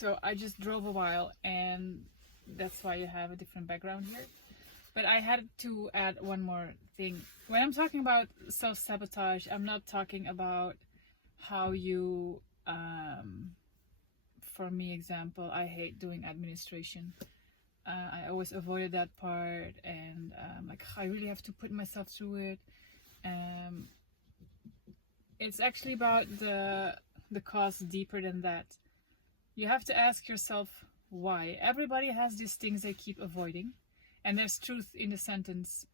So I just drove a while, and that's why you have a different background here. But I had to add one more thing. When I'm talking about self-sabotage, I'm not talking about how you, for me example, I hate doing administration. I always avoided that part, and like I really have to put myself through it. It's actually about the cause deeper than that. You have to ask yourself why. Everybody has these things they keep avoiding, and there's truth in the sentence,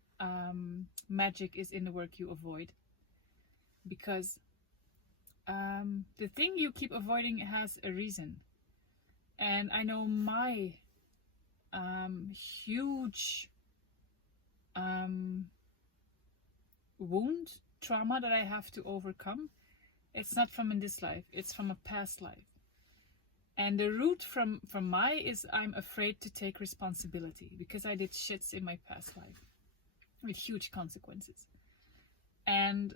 magic is in the work you avoid. Because the thing you keep avoiding has a reason. And I know my huge wound, trauma that I have to overcome, it's not from in this life, it's from a past life. And the root from my is I'm afraid to take responsibility because I did shits in my past life with huge consequences. And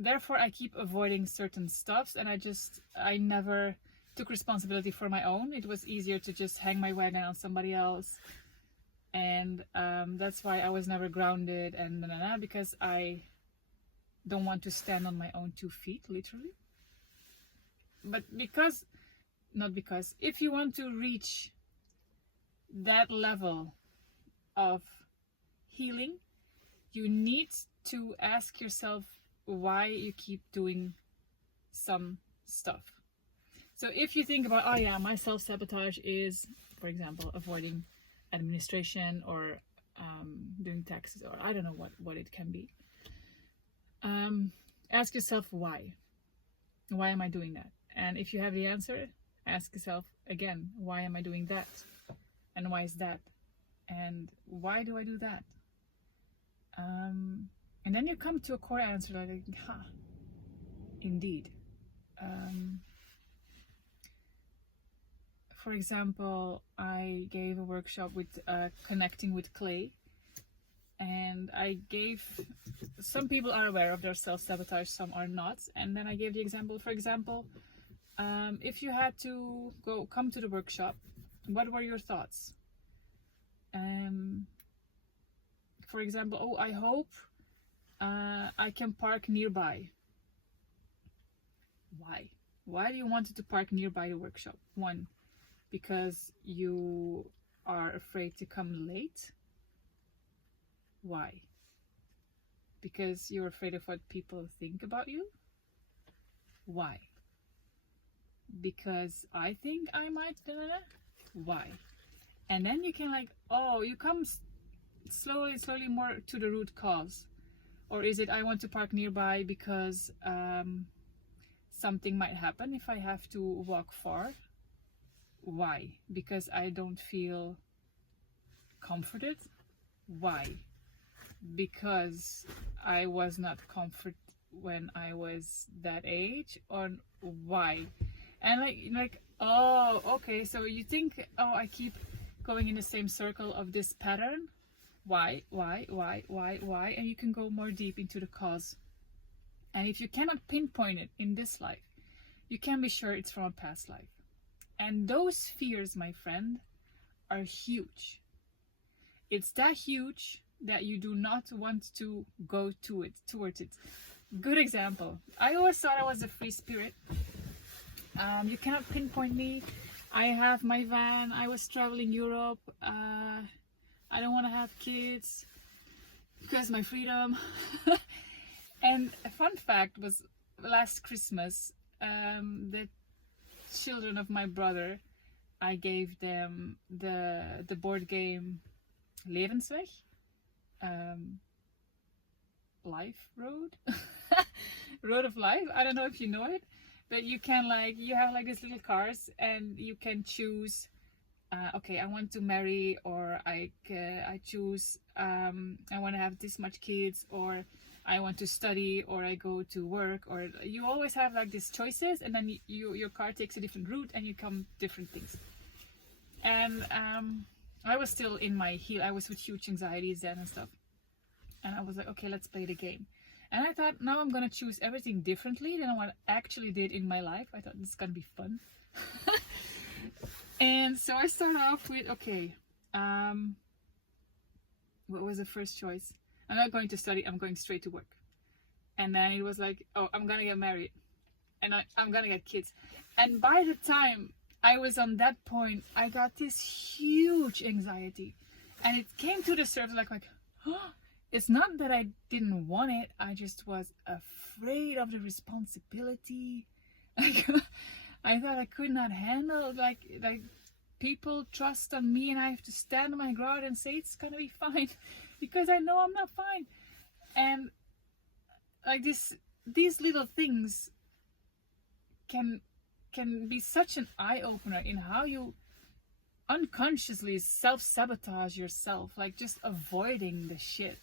therefore I keep avoiding certain stuffs, and I never took responsibility for my own. It was easier to just hang my wagon on somebody else. And that's why I was never grounded and because I don't want to stand on my own 2 feet, literally. But if you want to reach that level of healing, you need to ask yourself why you keep doing some stuff. So if you think about, oh yeah, my self-sabotage is, for example, avoiding administration or doing taxes, or I don't know what it can be. Ask yourself why. Why am I doing that? And if you have the answer, ask yourself again, why am I doing that? And why is that? And why do I do that? And then you come to a core answer like, indeed. For example, I gave a workshop with connecting with clay, and some people are aware of their self-sabotage, some are not. And then I gave the example, for example, if you had to come to the workshop, what were your thoughts? For example, oh, I hope I can park nearby. Why? Why do you want to park nearby the workshop? 1, because you are afraid to come late. Why? Because you're afraid of what people think about you. Why? Because I think I might. Why? And then you can you come slowly more to the root cause. Or is it I want to park nearby because something might happen if I have to walk far? Why? Because I don't feel comforted. Why? Because I was not comforted when I was that age. Or why? And oh, okay, so you think, oh, I keep going in the same circle of this pattern. Why? And you can go more deep into the cause. And if you cannot pinpoint it in this life, you can be sure it's from a past life. And those fears, my friend, are huge. It's that huge that you do not want to go towards it. Good example. I always thought I was a free spirit. You cannot pinpoint me. I have my van. I was traveling Europe. I don't want to have kids because my freedom. And a fun fact was last Christmas, the children of my brother, I gave them the board game Levensweg, Life Road, Road of Life. I don't know if you know it, but you can you have these little cars, and you can choose. Okay, I want to marry, or I choose. I want to have this much kids, or I want to study, or I go to work, or you always have these choices, and then your car takes a different route, and you come different things. And I was still in my heel. I was with huge anxieties then and stuff. And I was like, okay, let's play the game. And I thought, now I'm going to choose everything differently than what I actually did in my life. I thought this is going to be fun. And so I start off with, okay, what was the first choice? I'm not going to study, I'm going straight to work. And then it was like, oh, I'm gonna get married and I'm gonna get kids. And by the time I was on that point, I got this huge anxiety. And it came to the surface like oh, it's not that I didn't want it, I just was afraid of the responsibility. Like, I thought I could not handle like people trust on me and I have to stand on my ground and say it's gonna be fine because I know I'm not fine. And like these little things can be such an eye-opener in how you unconsciously self-sabotage yourself, like just avoiding the shit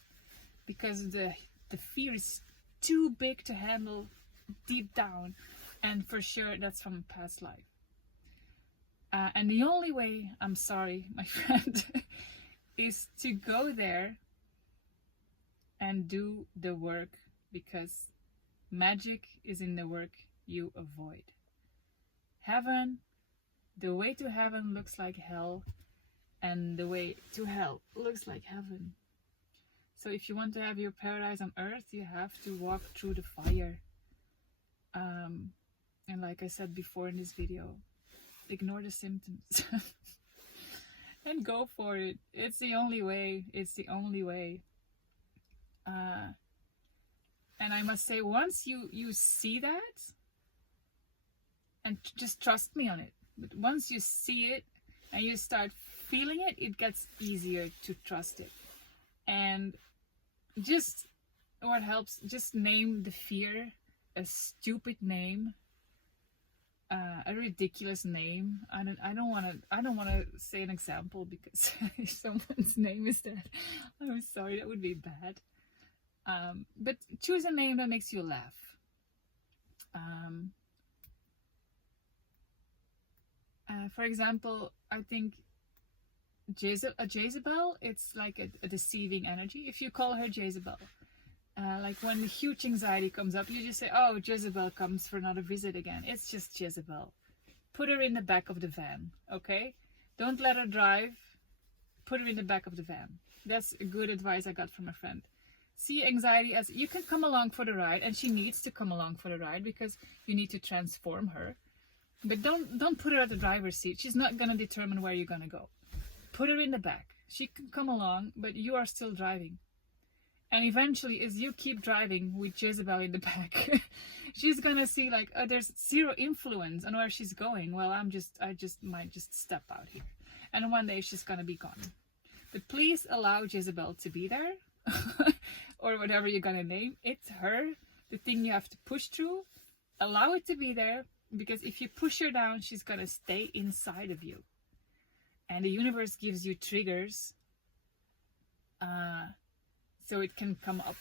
because the fear is too big to handle deep down. And for sure that's from past life. And the only way, I'm sorry my friend, is to go there and do the work, because magic is in the work you avoid. Heaven, the way to heaven looks like hell, and the way to hell looks like heaven. So if you want to have your paradise on earth, you have to walk through the fire. And like I said before in this video, ignore the symptoms and go for it. It's the only way. It's the only way. And I must say, once you see that, and just trust me on it, but once you see it and you start feeling it, it gets easier to trust it. And just what helps, just name the fear, a stupid name, a ridiculous name. I don't want to say an example, because if someone's name is that, I'm sorry, that would be bad. But choose a name that makes you laugh. For example, I think Jezebel, it's like a deceiving energy. If you call her Jezebel, like when the huge anxiety comes up, you just say, oh, Jezebel comes for another visit again. It's just Jezebel. Put her in the back of the van, okay? Don't let her drive. Put her in the back of the van. That's a good advice I got from a friend. See anxiety as, you can come along for the ride, and she needs to come along for the ride because you need to transform her. But don't put her at the driver's seat. She's not going to determine where you're going to go. Put her in the back. She can come along, but you are still driving. And eventually, as you keep driving with Jezebel in the back, she's going to see like, oh, there's zero influence on where she's going. Well, I might just step out here. And one day she's going to be gone. But please allow Jezebel to be there. Or whatever you're going to name. It's her. The thing you have to push through. Allow it to be there. Because if you push her down, she's going to stay inside of you. And the universe gives you triggers so it can come up.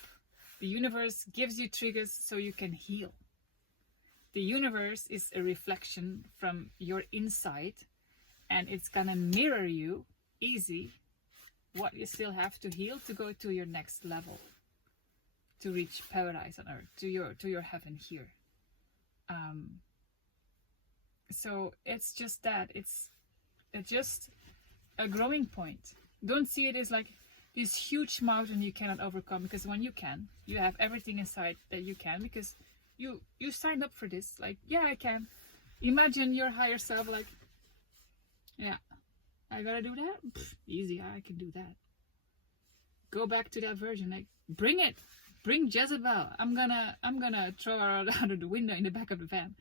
The universe gives you triggers so you can heal. The universe is a reflection from your inside, and it's going to mirror you easy what you still have to heal to go to your next level, to reach paradise on earth, to your heaven here. So it's just that. It's just a growing point. Don't see it as like this huge mountain you cannot overcome, because when you can, you have everything inside that you can, because you signed up for this. Like, yeah, I can. Imagine your higher self like, yeah, I gotta do that? Pfft, easy, I can do that. Go back to that version. Like, bring it. Bring Jezebel. I'm gonna throw her out of the window in the back of the van.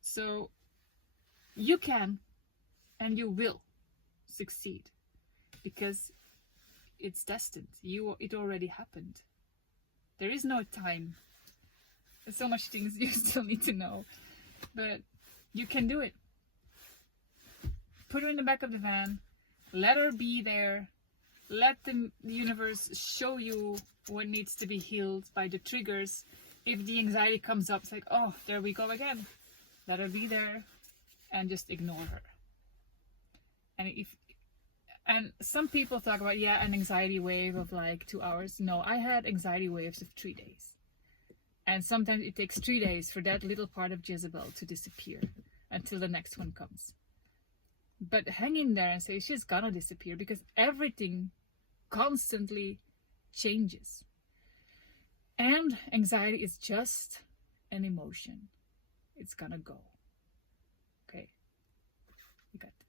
So you can, and you will succeed, because it's destined. It already happened. There is no time. There's so much things you still need to know, but you can do it. Put her in the back of the van. Let her be there. Let the universe show you what needs to be healed by the triggers. If the anxiety comes up, it's like, oh, there we go again. Let her be there, and just ignore her. And some people talk about, yeah, an anxiety wave of like 2 hours. No, I had anxiety waves of 3 days. And sometimes it takes 3 days for that little part of Jezebel to disappear until the next one comes. But hang in there and say she's gonna disappear, because everything constantly changes. And anxiety is just an emotion. It's gonna go. Okay? You got this.